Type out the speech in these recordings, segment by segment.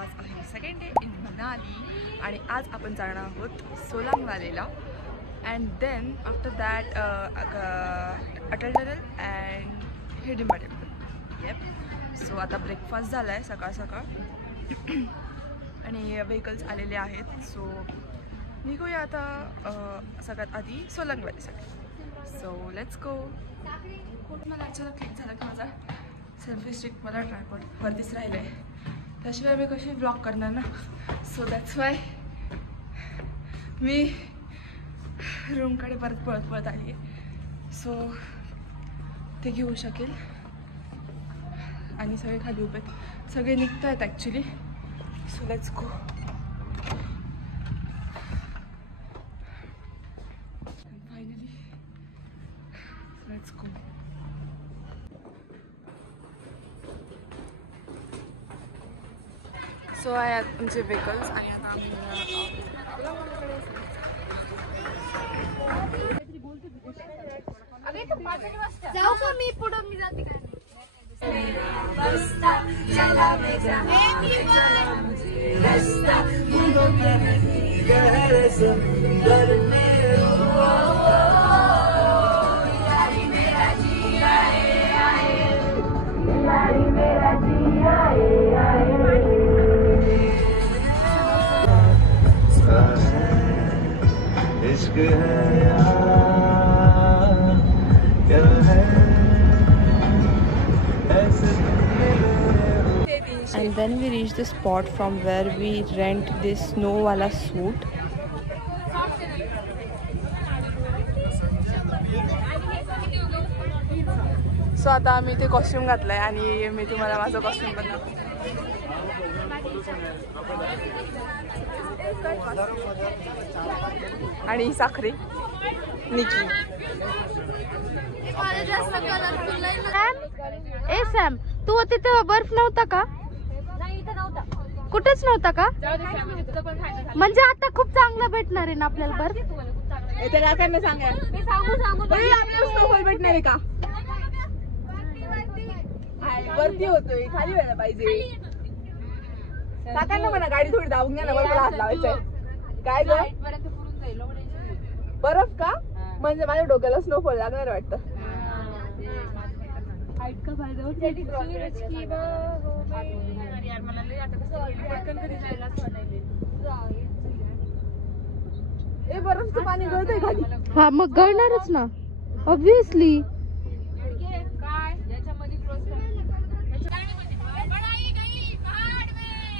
आज आहे second day in Manali आणि आज आपण जाणार आहोत सोलांग व्हॅलीला and then after that Atal tunnel and Hidimba temple. Yep. So आता ब्रेकफास्ट झाला आहे सकाळ सकाळ आणि व्हेकल्स आलेले आहेत. सो निघूया आता सगळ्यात आधी सोलांग व्हॅलीसाठी. So let's go. मला अचानक क्लिक झाला की माझा सेल्फी स्टिक मला ट्रायपॉड वरतीच राहिलं आहे, त्याशिवाय मी कशी ब्लॉग करणार ना. सो दॅट्स वाय मी रूमकडे परत पळत आली आहे. सो ते घेऊ शकेल आणि सगळे खाली उभे आहेत, सगळे निघत आहेत actually. So let's go. Finally let's go. So आहे आमचे व्हेकल्स आणि आता आम्ही जाऊ का मी पुढं मी जाते का And then we reached the spot from where we rent this snow wala suit. So आता आम्ही ते कॉस्ट्युम घातलंय आणि मी तुम्हाला माझं कॉस्ट्युम पण दाखवते. आणि साखरे निकी. ए सॅम, तू तिथे बर्फ नव्हता का? कुठेच नव्हता का? म्हणजे आता खूप चांगलं भेटणार आहे ना आपल्याला बर्फ. काकांना सांगा स्नोफॉल भेटणार आहे का? वरती होतोय, खाली व्हायला पाहिजे. काकांना म्हणा गाडी थोडी धावून घ्या ना, बरोबर हात लावायचा. काय ग बर्फ का? म्हणजे माझ्या डोक्याला स्नोफॉल लागणार वाटतं. ए बर्फचं पाणी गळतंय खाली. हा मग गळणारच ना ऑब्विसली.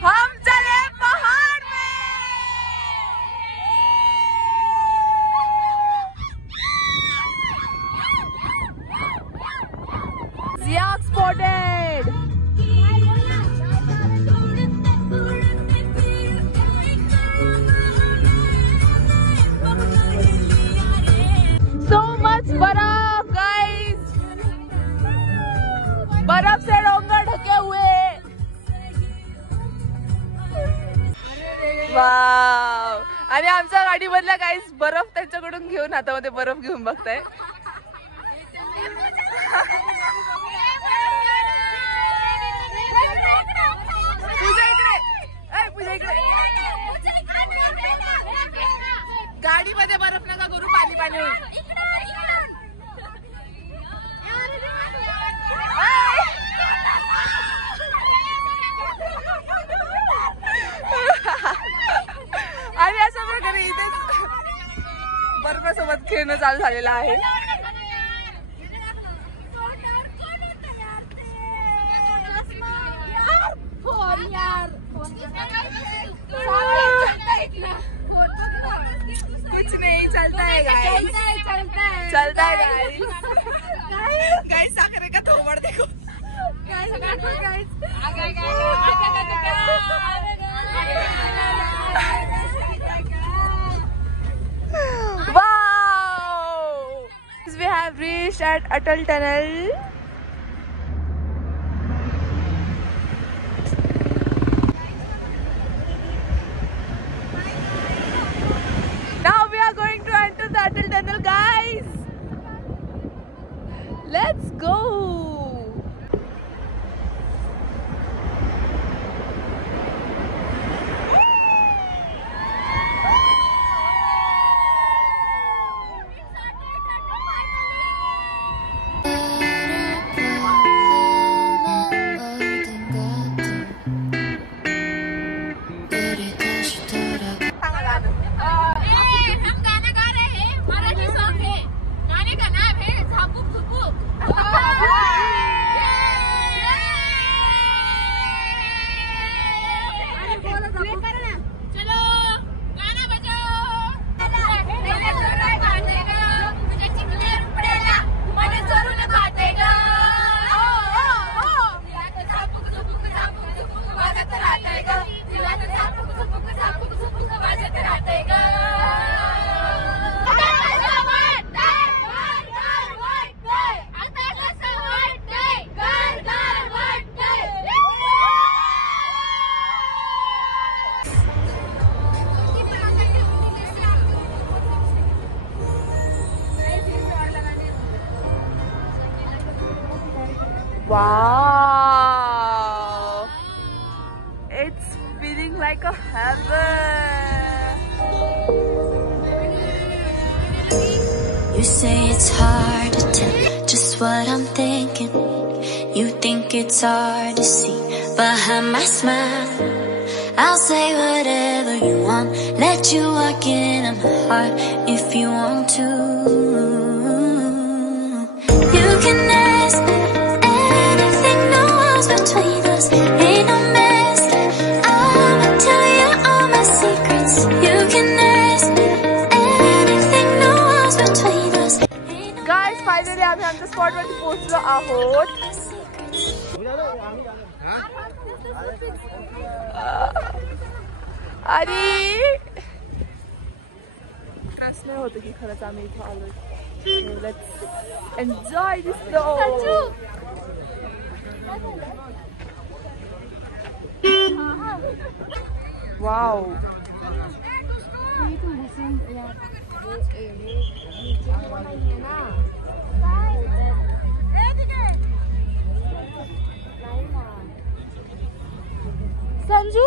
हम चले पहाड़ में. Ziyak spotted. So much बर्फ guys. बर्फ से डोंगर ढके हुए. वाव. आणि आमच्या गाडीमधल्या काहीच बर्फ त्यांच्याकडून घेऊन हातामध्ये बर्फ घेऊन बघताय. पूजा इकडे, पूजा इकडे. गाडीमध्ये बर्फ नका करू, पाणी पाणी होईल. आणि अशा प्रकारे इथेच बर्फासोबत खेळणं चालू झालेलं आहे. कुछ नहीं चलता है गाइस, चलता है गाइस. गाइस साखरे का थोबड़ देखो. Wow! We have reached at Atal Tunnel. Now we are going to enter the Atal Tunnel, guys. Let's go. Wow! It's feeling like a heaven. You say it's hard to tell just what I'm thinking. You think it's hard to see behind my smile. I'll say whatever you want, let you walk into my heart if you want to. You can ask me anything, no walls between us, ain't no mess. I'ma tell you all my secrets. You can ask me anything, no walls between us. Guys, finally आम्ही आमच्या spot वरती पोहोचलो आहोत. आणि असं नाही होतं की खरंच आम्ही इथे आलोय. Let's enjoy this snow. Wow. Sanju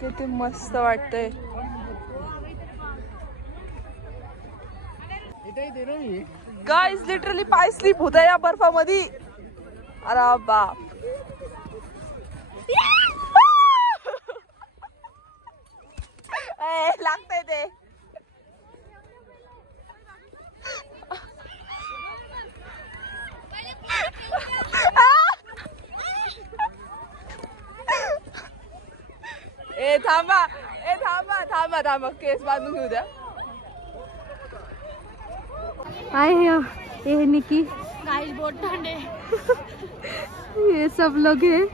किती मस्त वाटतंय. गाइस लिटरली पाय स्लिप होत आहे या बर्फामध्ये. अरे बाप. लागतंय ते. थांबा केस बांधून घेऊ द्या. ये निकी गाइस बहुत ठंड है. ये सब लोग हैं.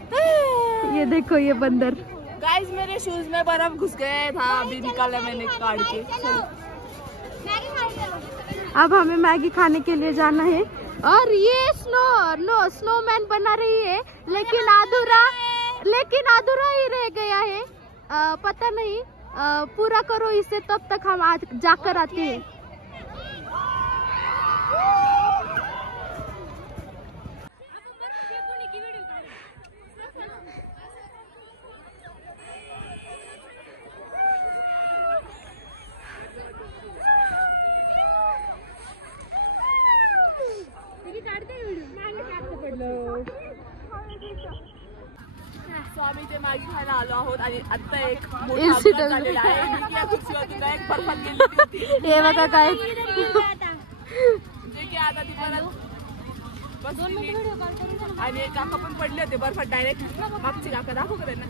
ये देखो ये बंदर. गाइस मेरे शूज में बर्फ घुस गए था, अभी निकाला मैंने काट के. अब हमें मैगी खाने के लिए जाना है. और ये स्नोमैन बना रही है लेकिन अधूरा ही रह गया है. पता नहीं पूरा करो इसे, तब तक हम आज जाकर आते हैं. आम्ही ते मॅगी खायला आलो आहोत आणि आता एक मोठा अपघात झालेला आहे. एक बर्फात गेली होती. हे बघा काय जे की आता ती परत बसली आणि काका पण पडले होते बर्फात डायरेक्ट. मागचे काका दाखवू का त्यांना.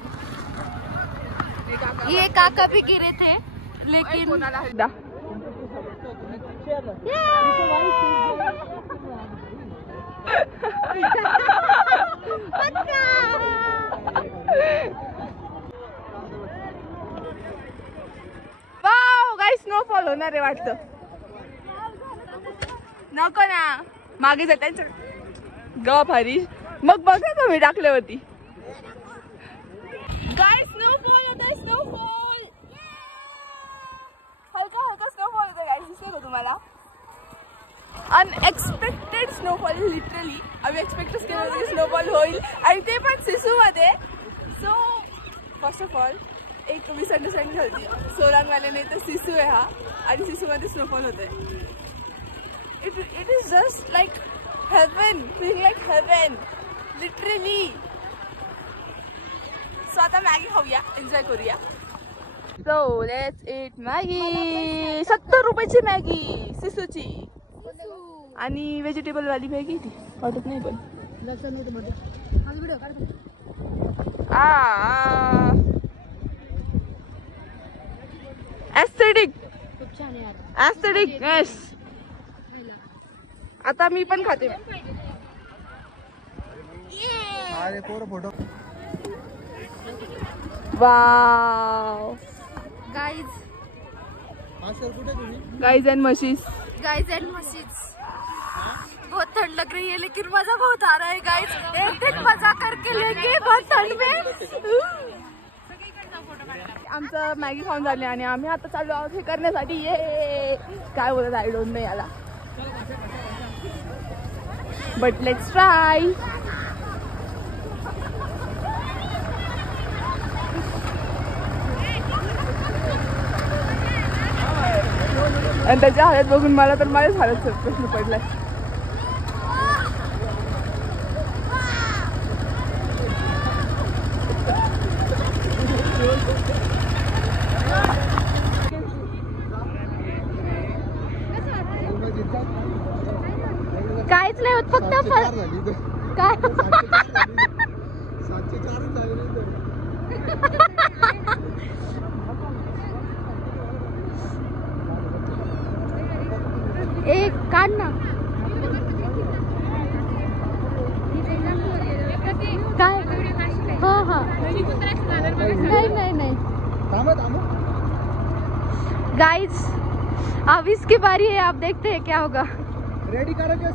ये काका भी गिरे थे लेकिन कोणाला वाव गाइस स्नोफॉल होणार आहे वाटतं. नको ना मागे जा त्यांच्या गप हरीश. मग बघा तुम्ही टाकल्यावरती. गाइस स्नोफॉल होतोय. स्नोफॉल हलका स्नोफॉल होतोय गाइस. दिसतोय का तुम्हाला. Unexpected snowfall. लिटरली आम्ही एक्सपेक्टच केलं होतं की स्नोफॉल होईल आणि ते पण सिसू मध्ये. सो फर्स्ट ऑफ ऑल एक मिसअंडरस्टँडिंग झाली. सोलांगवाले नाही तर सिसू आहे हा आणि सिसू मध्ये स्नोफॉल होत आहे. It is just like heaven. Feeling like heaven literally. So आता मॅगी खाऊया, एन्जॉय करूया. So let's eat Maggi. 70 रुपयाची मॅगी सिसूची आणि व्हेजिटेबल वाली मॅगी. ती वाटत नाही पण ऍस्थेटिक. येस. आता मी पण खाते. वाव गाईज अँड मशीस. गाइस एंड मसीज बहुत ठंड लग रही है लेकिन मजा बहुत आ रहा है गाइस। एक दिन मजा करके लेंगे बहुत ठंड में। आमचं मॅगी खाऊन झाले आणि आम्ही आता चाललो आहोत हे करण्यासाठी। ये काय बोलत आय डोंट नो याला, बट लेट्स ट्राय। आणि त्याच्या हालत बघून मला तर माझ्याच हालत प्रश्न पडलाय। काहीच नाही होत, फक्त काय एक काढ ना काय। हाँ हाँ नहीं गाइस अब इसकी बारी है, आप देखते हैं क्या होगा। रेडी करायचं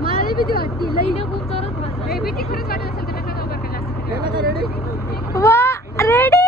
मला भीती वाटते लईने खूप जोरात भीती खरंच वाटत असेल तर रेडी वा रेडी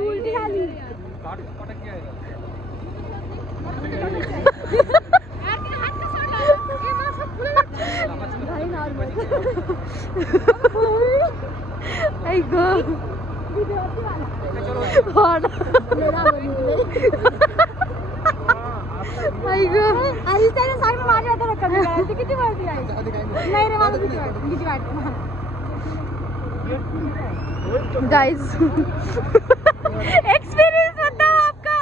उलटी आली। किती वाटली नाही रे, मला किती वाटते गाइस। एक्सपीरियंस बताओ आपका।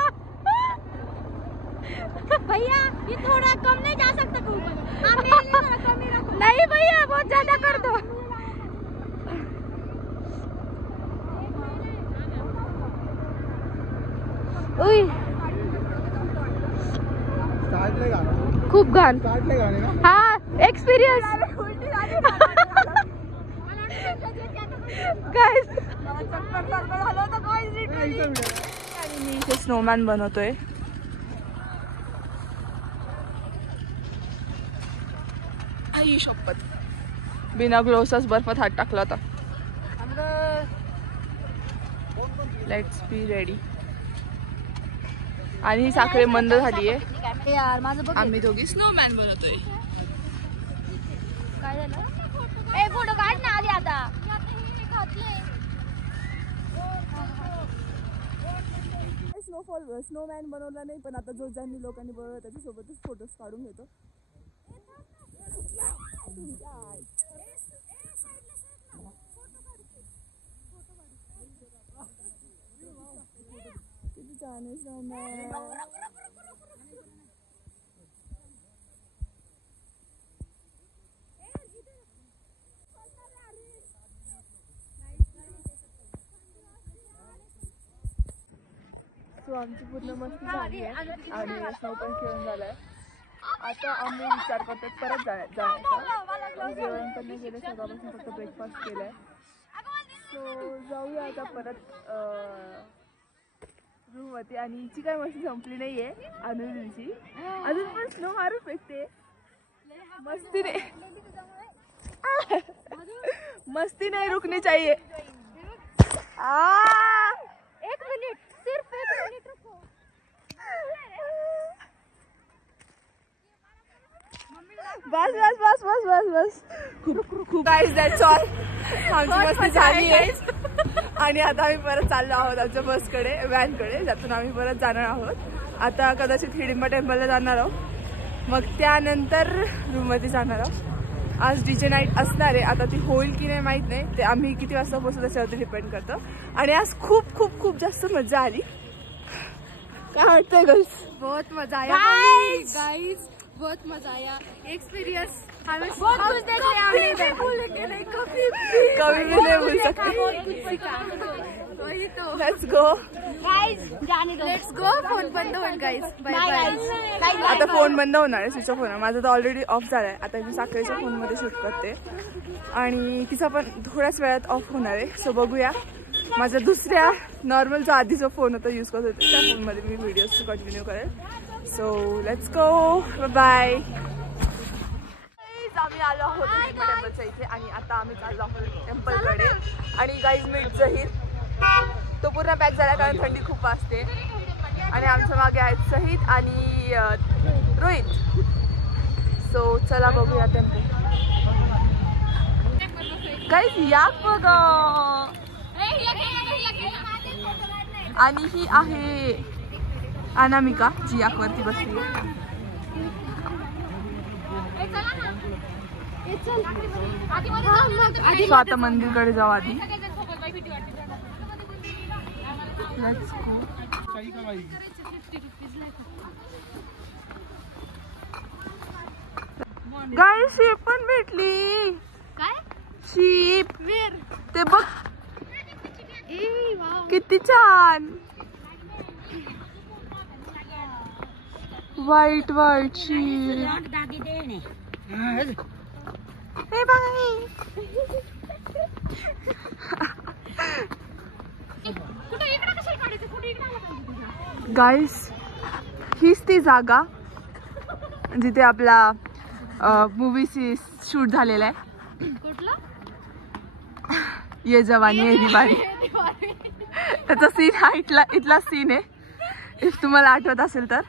भैया ये थोड़ा कम नहीं जा सकता ऊपर, आप मेरे लिए थोड़ा कम ही रखो। नहीं भैया बहुत ज्यादा कर दो। उई खूप घाण। हाँ एक्सपीरियंस गाइस। मी इथे स्नोमॅन बनवतोय। आई शपथ, बिना ग्लोव्सच बर्फात हात टाकला होता। Let's be ready. आणि ही साखळी मंद झाली आहे, आम्ही दोघी स्नोमॅन बनवतोय। काय झालं? ए फोटो काढ ना आधी आता। स्नोमॅन बनवला नाही, पण आता जो ज्यांनी लोकांनी बनवला त्याच्यासोबतच फोटोज काढून घेतो। किती छान आहे स्नोमॅन। आमची पूर्ण मस्ती झाली आहे आणि स्नो पण खेळून झालाय। आता आम्ही विचार करतोय परत जाण्याचा। जेवण पण नाही केलं, सकाळपासून फक्त ब्रेकफास्ट केलाय। सो जाऊया आता परत रूमवरती। आणि हिची काय मस्ती संपली नाहीये अनुलीची, अजून पण स्नो मारून फेकते। मस्ती नहीं रुकनी चाहिए। एक मिनट, सिर्फ एक मिनट रुको। बस बस बस बस बस बस खूप गाइस, दॅट्स ऑल। आमची मस्ती झाली आहे आणि आता आम्ही परत चाललो आहोत आमच्या बसकडे, व्हॅनकडे, ज्यातून आम्ही परत जाणार आहोत। आता कदाचित हिडिंबा टेम्पलला जाणार आहोत, मग त्यानंतर रूममध्ये जाणार आहोत। आज DJ नाईट असणार आहे. आता ती होईल की नाही माहित नाही, ते आम्ही किती वाजता पोहोचतो त्याच्यावरती डिपेंड करतं. आणि आज खूप खूप खूप जास्त मजा आली. काय वाटतंय गर्ल्स? बहुत मजा आया गाइस, बहुत मजा आया. एक्सपीरियंस हमें बहुत कुछ देख लिया हमने इधर. कभी भी नहीं भूल सकते. वही तो. लेट्स गो गाइस, जाने दो. Let's go. फोन बंद होईल गाइस. Bye bye. आता फोन बंद होणार आहे, स्विच ऑफ होणार. माझा तर ऑलरेडी ऑफ झालाय. आता मी साखरेच्या फोनमध्ये शूट करते आणि तिचा पण थोड्याच वेळात ऑफ होणार आहे. सो बघूया. माझा दुसऱ्या नॉर्मल जो आधीचा फोन होता यूज करत होते त्या फोनमध्ये मी व्हिडिओज कंटिन्यू करेल. So let's go. बाय. आम्ही आलो आहोत हिडिंबा टेम्पलच्या इथे आणि आता आम्ही चाललो आहोत टेम्पलकडे. आणि गाईज मीट जहीर, तो पूर्ण पॅक झाला कारण थंडी खूप वाजते. आणि आमच्या मागे आहेत सहित आणि रोहित. सो चला बघूया टेम्पल. गाईज या बघा. आणि ही आहे अनामिका जी याकवरती बसली. सो आता मंदिरकडे जाऊ आधी. Let's go. गाईस शीप पण भेटली. काय? शीप. वेर. ते बघ किती छान. White white ship. हे बाई. गाईस हीच ती जागा जिथे आपला मूवी शूट झालेला आहे. ये जवानी ये दिवानी. त्याचा सीन हा इथला सीन आहे इफ तुम्हाला आठवत असेल तर.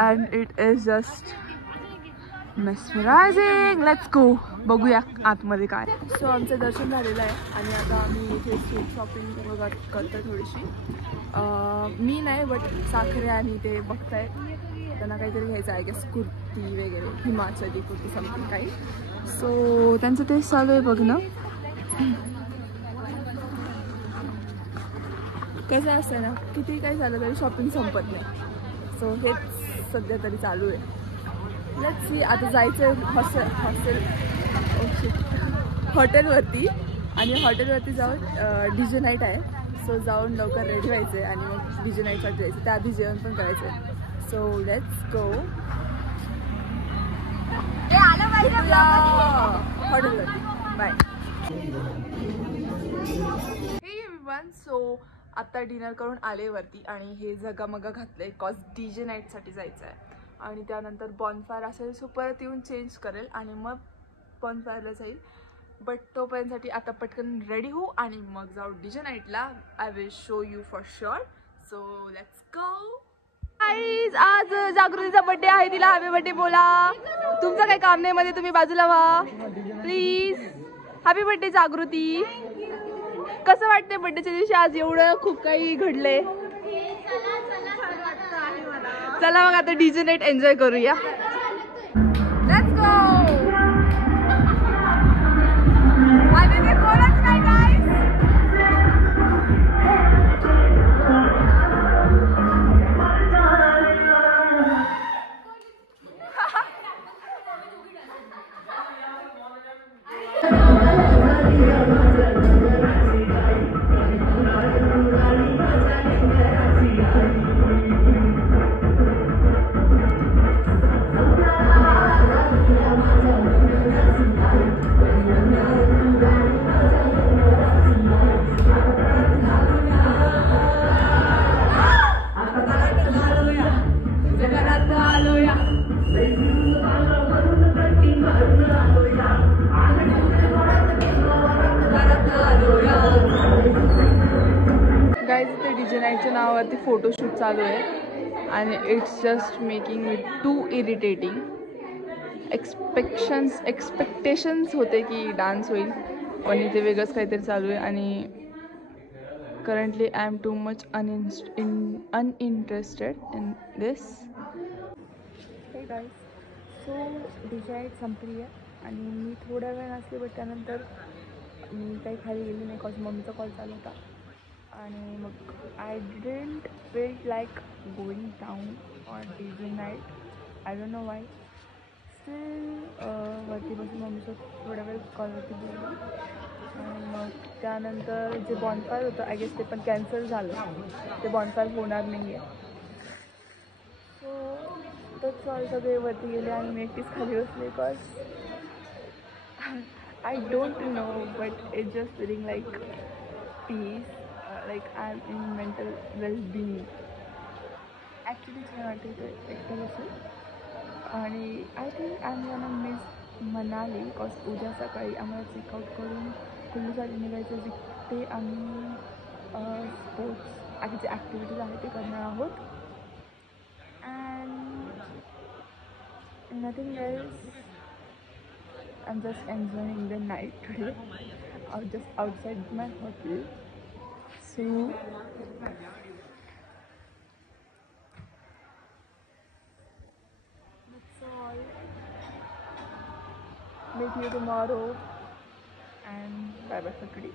And it is just mesmerising. Let's go. बघूया आतमध्ये काय. सो आमचं दर्शन झालेलं आहे आणि आता आम्ही इथे स्ट्रीट शॉपिंग वगैरे करतो थोडीशी. मी नाही बट साखरे आणि ते बघताय. त्यांना काहीतरी घ्यायचं आहे गेस, कुर्ती वगैरे, हिमाचली कुर्ती समथिंग काही. सो त्यांचं तेच चालू आहे बघणं. कसं असतं ना, किती काही झालं तरी शॉपिंग संपत नाही. सो हेच सध्या तरी चालू आहे. Let's see. आता जायचं हॉटेलवरती आणि हॉटेलवरती जाऊन DJ नाईट आहे. सो जाऊन लवकर रेडी व्हायचं आहे आणि मग DJ नाईटसाठी जायचं. त्याआधी जेवण पण करायचं आहे. So let's go. हॉटेलवरती. बाय. Hey everyone. सो आता डिनर करून आले वरती आणि हे जगामगा घातलंय कॉज DJ नाईटसाठी जायचं आहे. आणि त्यानंतर बॉनफायर असेल सो परत येऊन चेंज करेल आणि मग बॉनफायरला जाईल. बट तोपर्यंतसाठी आता पटकन रेडी होऊ आणि मग जाऊ DJ नाईटला. I will show you for sure. So let's go. Guys आज जागृतीचा बर्थडे आहे. तिला हॅपी बर्थडे बोला. तुमचं काही काम नाही मध्ये, तुम्ही बाजूला व्हा प्लीज. हॅपी बर्थडे जागृती. कसं वाटतंय बर्थडेच्या दिवशी आज एवढं खूप काही घडलंय? चला मग आता DJ नाईट एन्जॉय करूया. Let's go. आणि ते कोणच नाही गाईस. गाईज इथे DJ नाईटच्या नावावरती फोटोशूट चालू आहे आणि it's just making me too irritating. Expectations होते की डान्स होईल पण इथे वेगळंच काहीतरी चालू आहे आणि currently I am too much uninterested in this. Hey guys so DJ night संपली आहे आणि मी थोड्या वेळ नसले, बट त्यानंतर मी काही खाली गेली नाही कॉज मम्मीचा कॉल चालू होता. आणि मग I didn't feel like going down on Tuesday night. I don't no Y. Steel वरती बसून मम्मीसोबत थोड्या वेळ कॉलवरती बोललो. आणि मग त्यानंतर जे बॉनफायर होतं आय गेस ते पण कॅन्सल झालं. ते बॉनफायर होणार नाही आहे. सो तोच ऑल. सगळे वरती गेले आणि मी एकटीच खाली बसले cause I don't know but it just feeling like peace, like I am in mental wellbeing. Actually छान वाटते ते एकटं बसून. आणि I think I am gonna miss Manali because उद्या सकाळी आम्हाला चेकआउट करून कुल्लूसाठी निघायचं. जिथे आम्ही स्पोर्ट्स जे ॲक्टिव्हिटीज आहेत ते करणार आहोत. And nothing else. I am just enjoying the night today just outside my hotel. So that's all. Meet you tomorrow and bye bye for today.